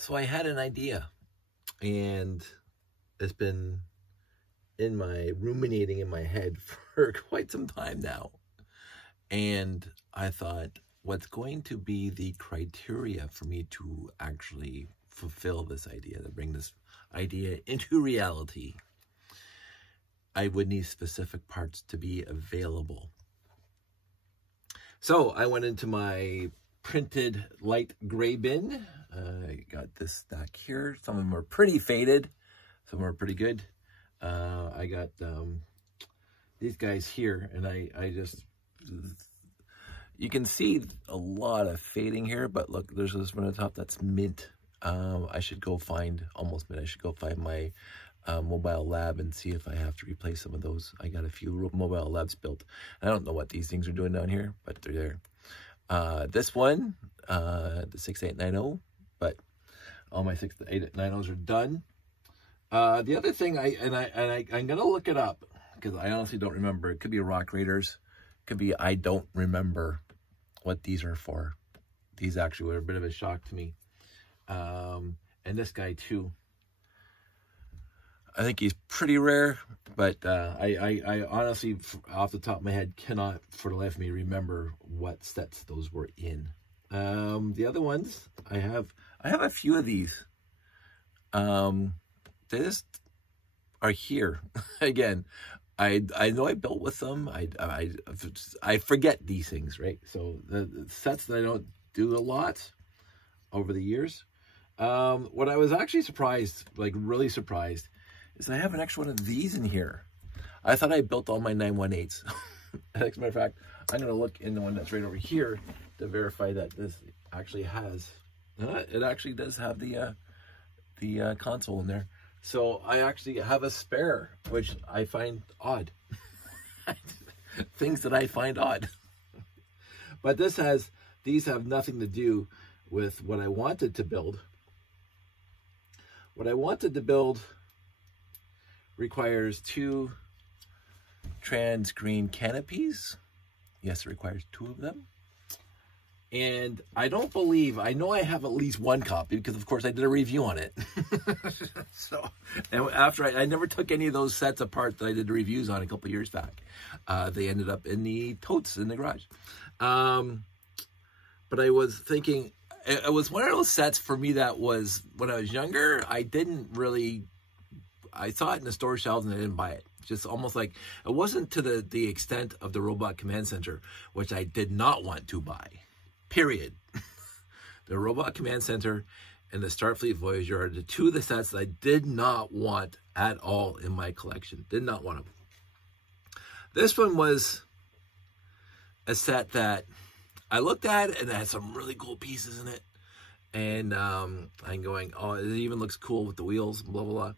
So I had an idea, and it's been ruminating in my head for quite some time now. And I thought, what's going to be the criteria for me to actually fulfill this idea, to bring this idea into reality? I would need specific parts to be available. So I went into my printed light gray bin. I got this stack here. Some of them are pretty faded. Some are pretty good. I got these guys here, and I just, you can see a lot of fading here, but look, there's this one on the top that's mint. I should go find, almost mint, I should go find my mobile lab and see if I have to replace some of those. I got a few mobile labs built. I don't know what these things are doing down here, but they're there. This one, the 6890, but all my 6890s are done. The other thing, I'm gonna look it up because I honestly don't remember. It could be Rock Raiders, it could be I don't remember what these are for. These actually were a bit of a shock to me. And this guy too. I think he's pretty rare, but I honestly, off the top of my head, cannot for the life of me remember what sets those were in. The other ones, I have a few of these. They just are here. Again, I know I built with them. I forget these things, right? So the sets that I don't do a lot over the years. What I was actually surprised, like really surprised, is I have an extra one of these in here. I thought I built all my 918s. As a matter of fact, I'm going to look in the one that's right over here to verify that this actually has, it actually does have the console in there. So I actually have a spare, which I find odd. Things that I find odd. But these have nothing to do with what I wanted to build. What I wanted to build requires 2 trans green canopies. Yes, it requires 2 of them. And I don't believe, I know I have at least 1 copy because of course I did a review on it. So, and after I never took any of those sets apart that I did the reviews on a couple of years back. They ended up in the totes in the garage. But I was thinking, it was one of those sets for me that was, when I was younger, I saw it in the store shelves and I didn't buy it. Just almost like, it wasn't to the extent of the Robot Command Center, which I did not want to buy. Period. The Robot Command Center and the Starfleet Voyager are the 2 of the sets that I did not want at all in my collection. Did not want them. This one was a set that I looked at and it had some really cool pieces in it. And I'm going, oh, it even looks cool with the wheels, blah, blah, blah.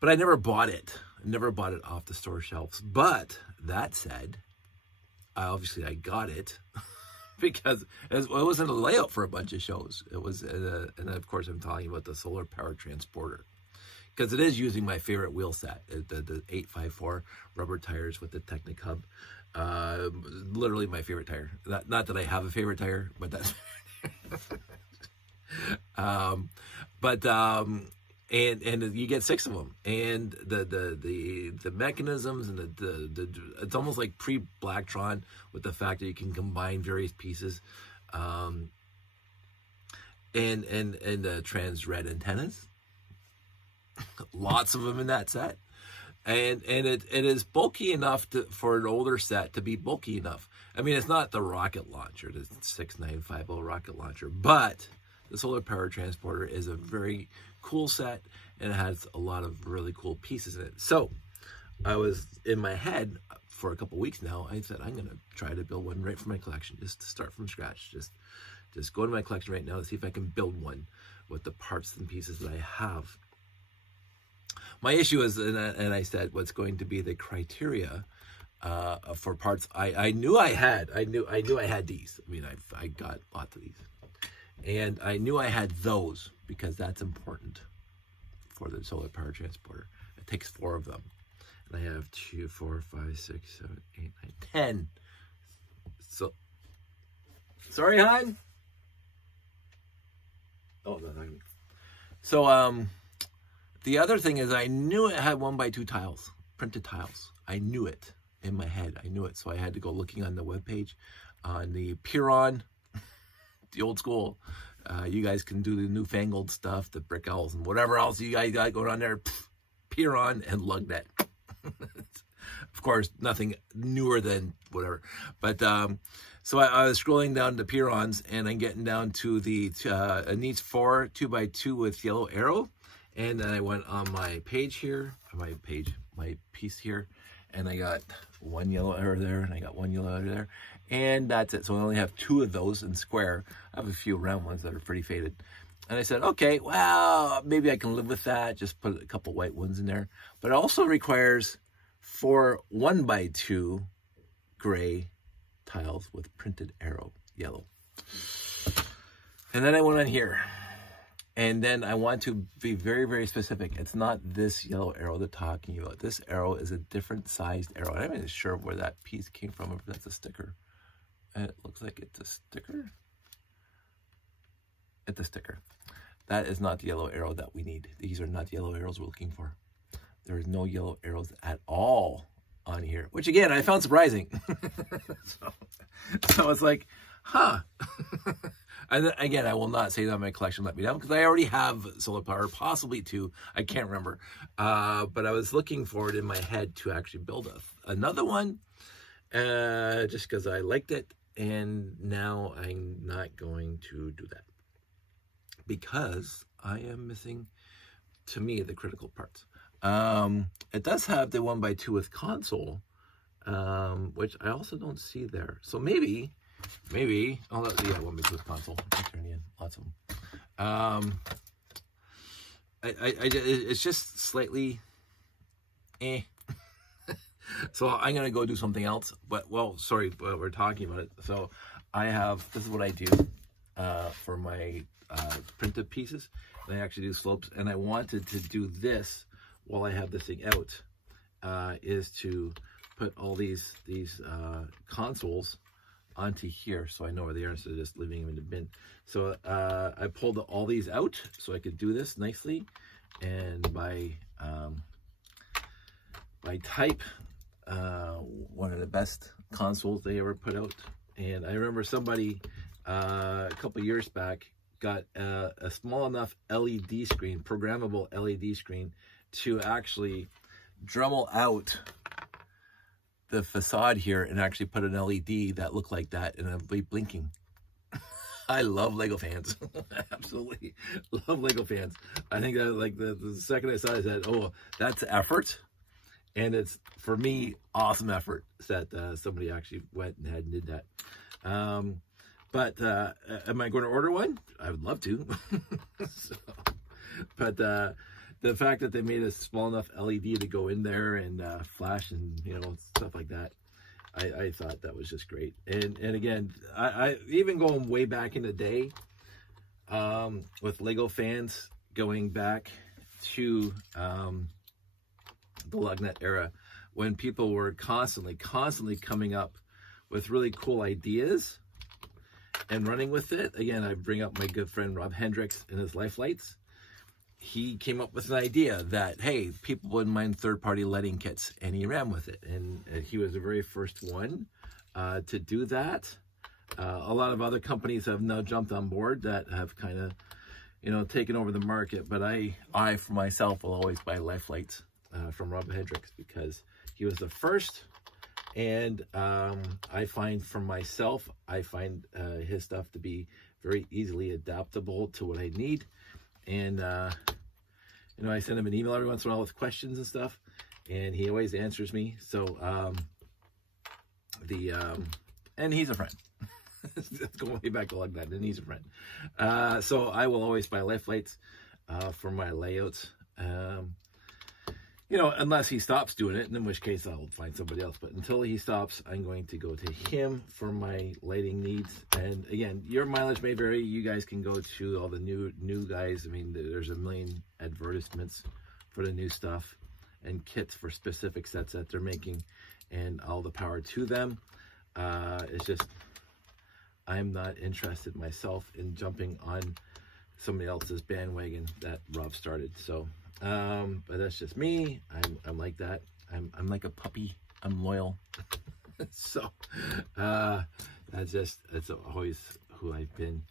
But I never bought it. I never bought it off the store shelves. But that said, obviously I got it. Because it was in a layout for a bunch of shows. It was, and of course I'm talking about the Solar Power Transporter. Because it is using my favorite wheel set, the 854 rubber tires with the Technic hub. Literally my favorite tire. Not that I have a favorite tire, but that's... And you get 6 of them, and the mechanisms and it's almost like pre-Blacktron with the fact that you can combine various pieces, and the trans red antennas, lots of them in that set, and it is bulky enough for an older set to be bulky enough. I mean, it's not the rocket launcher, the 6950 rocket launcher, but the Solar Power Transporter is a very cool set, and it has a lot of really cool pieces in it. So I was in my head for a couple weeks now. I said, I'm going to try to build one right for my collection, just to start from scratch. Just go to my collection right now to see if I can build one with the parts and pieces that I have. My issue is, and I said, what's going to be the criteria for parts I knew I had. I knew I had these. I mean, I got lots of these. And I knew I had those because that's important for the Solar Power Transporter. It takes 4 of them. And I have 2, 4, 5, 6, 7, 8, 9, 10. So, sorry, hon. Oh, no, not me. So, the other thing is I knew it had 1x2 tiles, printed tiles. I knew it in my head. I knew it. So I had to go looking on the webpage, on the Piron, the old school. You guys can do the newfangled stuff, the brick owls and whatever else you guys got going on there. Piron and Lugnet. Of course, nothing newer than whatever. But so I was scrolling down to Pirons, and I'm getting down to the it needs 4 2x2 with yellow arrow. And then I went on my page here, my piece here, and I got 1 yellow arrow there, and I got 1 yellow arrow there, and that's it. So I only have 2 of those in square. I have a few round ones that are pretty faded. And I said, okay, well, maybe I can live with that. Just put a couple white ones in there. But it also requires 4 1x2 gray tiles with printed arrow yellow. And then I went on here. And then I want to be very, very specific. It's not this yellow arrow they're talking about. This arrow is a different sized arrow. I'm not even sure where that piece came from, if that's a sticker. And it looks like it's a sticker. It's a sticker. That is not the yellow arrow that we need. These are not the yellow arrows we're looking for. There is no yellow arrows at all on here, which again, I found surprising. so it's like, huh. And again, I will not say that my collection let me down because I already have solar power, possibly 2. I can't remember. But I was looking forward in my head to actually build another one just because I liked it. And now I'm not going to do that because I am missing, to me, the critical parts. It does have the 1x2 with console, which I also don't see there. So maybe, oh, yeah, 1x2 with console. Lots of them. It's just slightly, So I'm gonna go do something else. But well, sorry, but we're talking about it. So I have, this is what I do for my printed pieces. And I actually do slopes, and I wanted to do this while I have this thing out, is to put all these consoles onto here so I know where they are instead of just leaving them in the bin. So I pulled all these out so I could do this nicely, and by type, one of the best consoles they ever put out. And I remember somebody a couple years back got a small enough LED screen, programmable LED screen, to actually Dremel out the facade here and actually put an LED that looked like that and it'll be blinking. I love Lego fans. Absolutely love Lego fans. I think that, like, the second I saw it, I said, oh, that's effort. And it's, for me, awesome effort that somebody actually went and did that. But am I going to order one? I would love to. But the fact that they made a small enough LED to go in there and flash and, you know, stuff like that, I thought that was just great. And again, I even going way back in the day with Lego fans, going back to the Lugnet era, when people were constantly coming up with really cool ideas and running with it. Again, I bring up my good friend Rob Hendricks and his Life Lights. He came up with an idea that, hey, people wouldn't mind third-party lighting kits, and he ran with it. And he was the very first one to do that. A lot of other companies have now jumped on board that have kind of, you know, taken over the market. But I for myself will always buy Life Lights from Rob Hendricks because he was the first. And I find for myself, his stuff to be very easily adaptable to what I need. And, you know, I send him an email every once in a while with questions and stuff, and he always answers me. So, and he's a friend. Let's go way back to like that, and he's a friend. So I will always buy Life Lights for my layouts. You know, unless he stops doing it, in which case I'll find somebody else. But until he stops, I'm going to go to him for my lighting needs. And again, your mileage may vary. You guys can go to all the new guys. I mean, there's a million advertisements for the new stuff and kits for specific sets that they're making, and all the power to them. It's just, I'm not interested myself in jumping on somebody else's bandwagon that Rob started. So, but that's just me. I'm like that. I'm like a puppy. I'm loyal. So, that's always who I've been.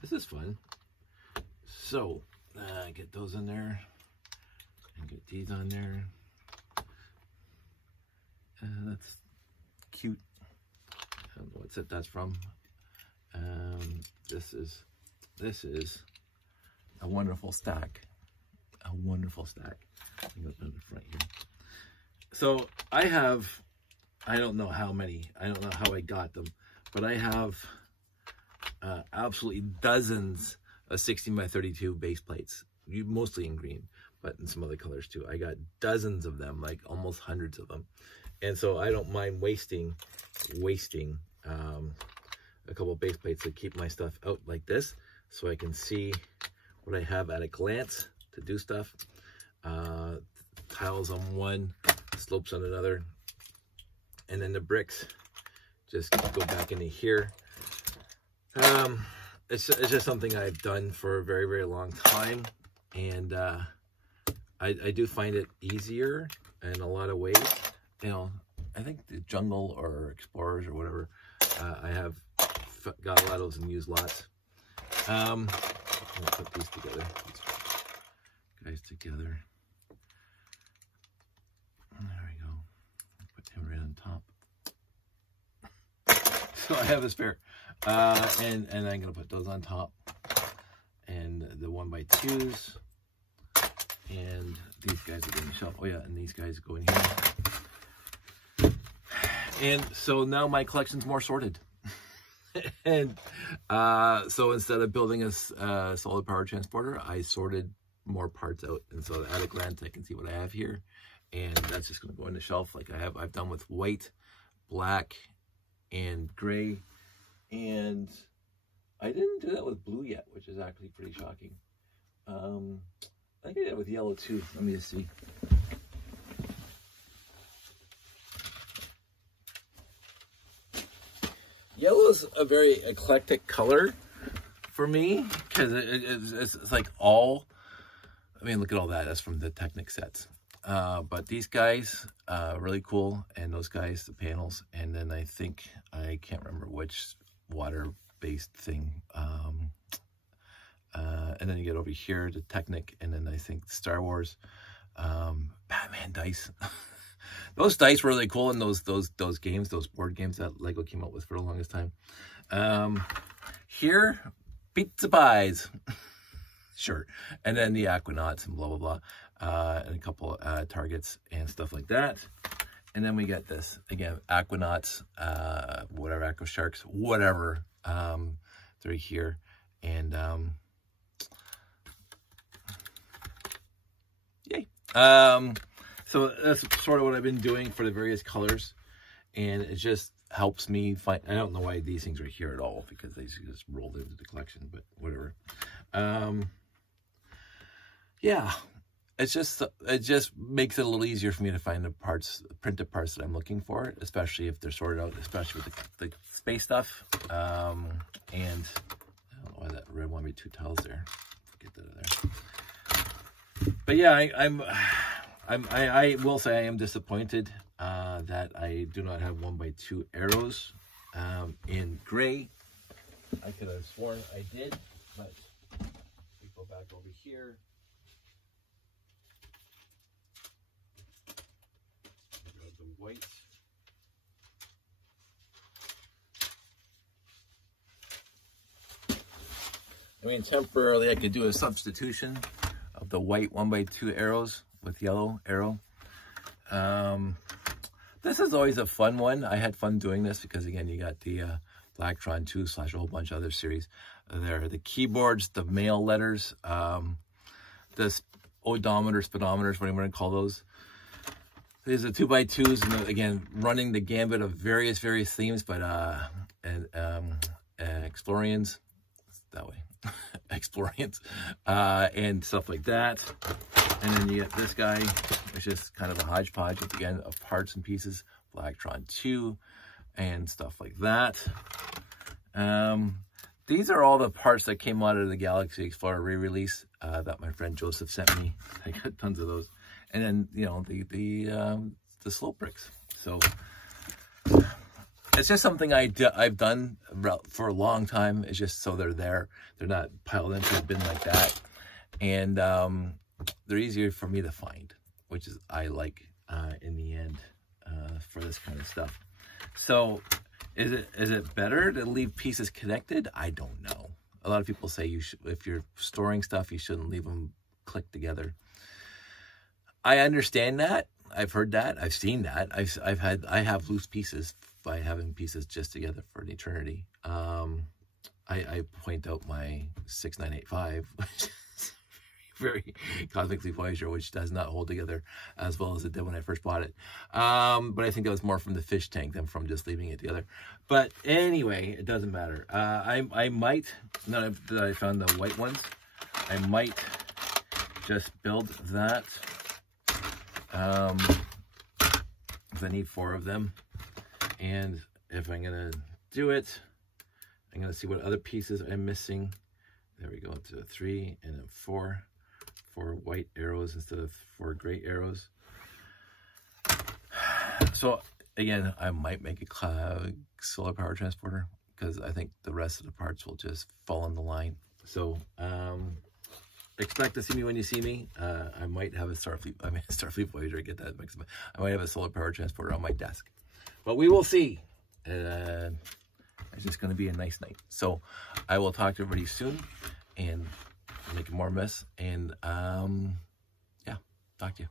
This is fun. So, get those in there, and get these on there. That's cute. I don't know what set that's from. This is a wonderful stack. A wonderful stack. I think it's on the front here. So I don't know how many. I don't know how I got them, but I have absolutely dozens of 16 by 32 base plates. Mostly in green, but in some other colors too. I got dozens of them, like almost hundreds of them. And so I don't mind wasting a couple of base plates to keep my stuff out like this, so I can see what I have at a glance to do stuff. Tiles on one, slopes on another, and then the bricks just go back into here. It's just something I've done for a very, very long time, and I do find it easier in a lot of ways. You know, I think the Jungle or Explorers or whatever, I have got a lot of those and used lots. I'm gonna put these together, guys together. There we go. Put him right on top. So I have a spare, and I'm gonna put those on top, and the 1x2s, and these guys are going to shelf. Oh yeah, and these guys go in here. And so now my collection's more sorted. And so instead of building a solid power transporter, I sorted more parts out. And so at a glance, I can see what I have here. And that's just going to go in the shelf like I've done with white, black, and gray. And I didn't do that with blue yet, which is actually pretty shocking. I think I did it with yellow too. Let me just see. Yellow is a very eclectic color for me, because it's like all, I mean, look at all that. That's from the Technic sets. But these guys, really cool. And those guys, the panels. And then I think, I can't remember which water-based thing. And then you get over here, the Technic, and then I think Star Wars, Batman dice. Those dice were really cool in those games, those board games that Lego came up with for the longest time. Here, pizza pies. Sure. And then the Aquanauts and blah, blah, blah. And a couple targets and stuff like that. And then we get this, again, Aquanauts, whatever, Aqua Sharks, whatever. They're here. And, yay. So that's sort of what I've been doing for the various colors, and it just helps me find. I don't know why these things are here at all, because they just rolled into the collection, but whatever. Yeah, it just makes it a little easier for me to find the parts, printed parts that I'm looking for, especially if they're sorted out, especially with the space stuff. And I don't know why that red one be two tiles there. Get that out there. But yeah, I will say I am disappointed that I do not have 1x2 arrows in gray. I could have sworn I did, but we go back over here. Grab the white. I mean, temporarily I could do a substitution of the white 1x2 arrows with yellow arrow. This is always a fun one. I had fun doing this because, again, you got the Blacktron 2 / a whole bunch of other series. There are the keyboards, the mail letters, the odometer, speedometers, what do you want to call those. There's the 2x2s, and again, running the gambit of various themes, but Explorians, that way, Explorians, and stuff like that. And then you get this guy, which is kind of a hodgepodge, again, of parts and pieces, Blacktron 2, and stuff like that. these are all the parts that came out of the Galaxy Explorer re-release that my friend Joseph sent me. I got tons of those. And then, you know, the slope bricks. So it's just something I've done for a long time. It's just so they're there. They're not piled into a bin like that. And they're easier for me to find, which is I like in the end for this kind of stuff. So is it better to leave pieces connected? I don't know. A lot of people say you should, if you're storing stuff, you shouldn't leave them clicked together. I understand that. I've heard that. I've seen that. I have loose pieces by having pieces just together for an eternity. I point out my 6985, which is very cosmically Voyager, which does not hold together as well as it did when I first bought it. But I think that was more from the fish tank than from just leaving it together. But anyway, it doesn't matter. I might, now that I found the white ones, I might just build that. Because I need 4 of them. And if I'm going to do it, I'm going to see what other pieces I'm missing. There we go, to 3 and then 4. 4 white arrows instead of 4 gray arrows. So again, I might make a solar power transporter because I think the rest of the parts will just fall in the line. So expect to see me when you see me. I might have a Starfleet Voyager, get that mixed up. I might have a solar power transporter on my desk. But we will see. It's just going to be a nice night. So I will talk to everybody soon and make more mess. And yeah, talk to you.